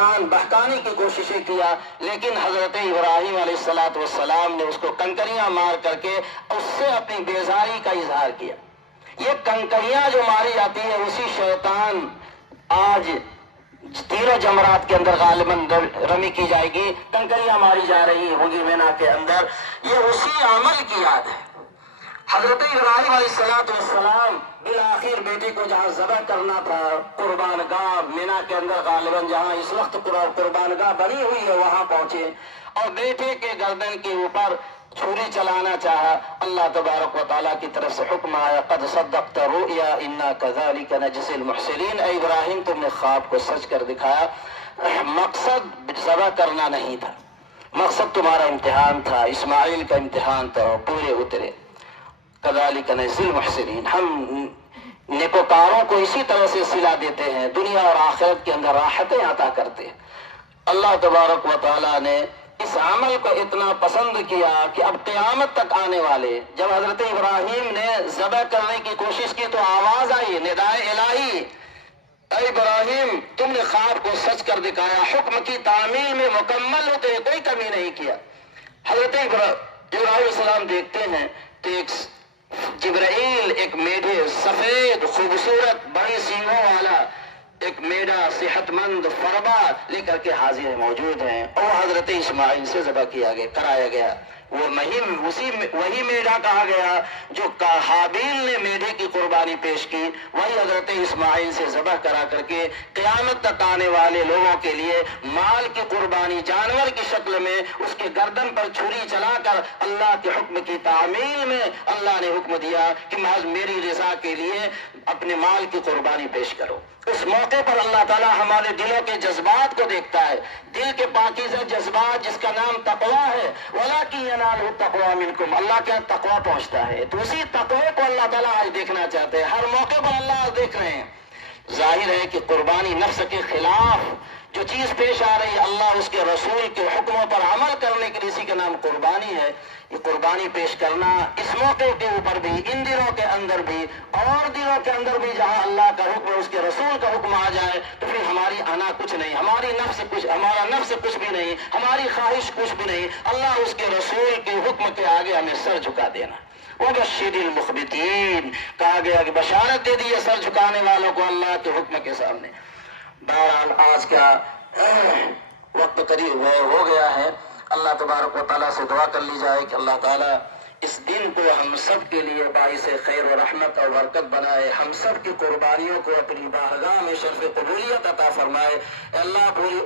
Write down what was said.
شیطان بہکانے کی کوششیں کیا، لیکن حضرت ابراہیم علیہ السلام نے اس کو کنکریاں مار کر کے اس سے اپنی بیزاری کا اظہار کیا۔ یہ کنکریاں جو ماری جاتی ہیں اسی شیطان آج تیروں جمرات کے اندر غالباً رمی کی جائے گی، کنکریاں ماری جا رہی ہوں گی مینا کے اندر، یہ اسی عمل کی یاد ہے۔ حضرت ابراہیم علیہ السلام بالآخر بیٹے کو جہاں ذبح کرنا تھا قربان گاہ مینا کے اندر غالباً جہاں اس وقت قربان گاہ بنی ہوئی ہے وہاں پہنچے اور بیٹے کے گردن کے اوپر چھری چلانا چاہا۔ اللہ تبارک و تعالیٰ کی طرف سے حکم آیا، قد صدقت رؤیا انا کذالک نجزی المحسنین، اے ابراہیم تم نے خواب کو سچ کر دکھایا۔ مقصد ذبح کرنا نہیں تھا، مقصد تمہارا امتحان تھا، اسماعیل کا امتحان تھا، پورے اترے۔ کذالک نجزی المحسنین، ہم نیکوکاروں کو اسی طرح سے صلہ دیتے ہیں، دنیا اور آخرت کے اندر راحتیں عطا کرتے ہیں۔ اللہ تبارک و تعالیٰ نے اس عمل کو اتنا پسند کیا کہ اب قیامت تک آنے والے، جب حضرت ابراہیم نے ذبح کرنے کی کوشش کی تو آواز آئی، ندائے الہی، اے ابراہیم تم نے خواب کو سچ کر دکھایا، حکم کی تعمیل میں مکمل ہوتے کوئی کمی نہیں کیا۔ حضرت ابراہیم علیہ السلام دیکھتے ہیں تو ایک جبرائیل، ایک میڈے سفید خوبصورت بڑی سینگوں والا ایک میڈا صحت مند فربا لے کر کے حاضر موجود ہیں، اور حضرت اسماعیل سے ذبح کرایا گیا۔ وہ وہی میڈا کہا گیا جو حابیل نے میڈے کی قربانی پیش کی، وہی حضرت اسماعیل سے ذبح کرا کر کے قیامت تک آنے والے لوگوں کے لیے مال کی قربانی جانور کی شکل میں اس کے گردن پر چھری چلا کر اللہ کے حکم کی تعمیل میں اللہ نے حکم دیا کہ محض میری رضا کے لیے اپنے مال کی قربانی پیش کرو۔ اس موقع پر اللہ تعالیٰ ہمارے دلوں کے جذبات کو دیکھتا ہے، دل کے پاکیزہ جذبات جس کا نام تقویٰ ہے، وَلَٰكِن يَنَالُهُ التَّقْوَىٰ مِنكُمْ، اللہ کے تقویٰ پہنچتا ہے، تو اسی تقویٰ کو اللہ تعالیٰ آج دیکھنا چاہتے ہیں، ہر موقع پر اللہ آج دیکھ رہے ہیں۔ ظاہر ہے کہ قربانی نفس کے خلاف جو چیز پیش آ رہی ہے، اللہ اس کے رسول کے حکموں پر عمل کرنے کے لیے اسی کا نام قربانی ہے۔ یہ قربانی پیش کرنا اس موقع کے اوپر بھی، ان دنوں کے اندر بھی اور دنوں کے اندر بھی جہاں اللہ کا حکم اس کے رسول کا حکم آ جائے تو پھر ہماری انا کچھ نہیں، ہمارا نفس کچھ بھی نہیں، ہماری خواہش کچھ بھی نہیں، اللہ اس کے رسول کے حکم کے آگے ہمیں سر جھکا دینا۔ وَبَشِّرِ الْمُخْبِتِينَ، کہا گیا کہ بشارت دے دی سر جھکانے والوں کو اللہ کے حکم کے سامنے۔ بہرحال آج کا وقت قریب ہو گیا ہے، اللہ تبارک و تعالیٰ سے دعا کر لی جائے کہ اللہ تعالیٰ اس دن کو ہم سب کے لیے باعث خیر و رحمت اور برکت بنائے، ہم سب کی قربانیوں کو اپنی بارگاہ میں شرف قبولیت عطا فرمائے۔ اللہ پوری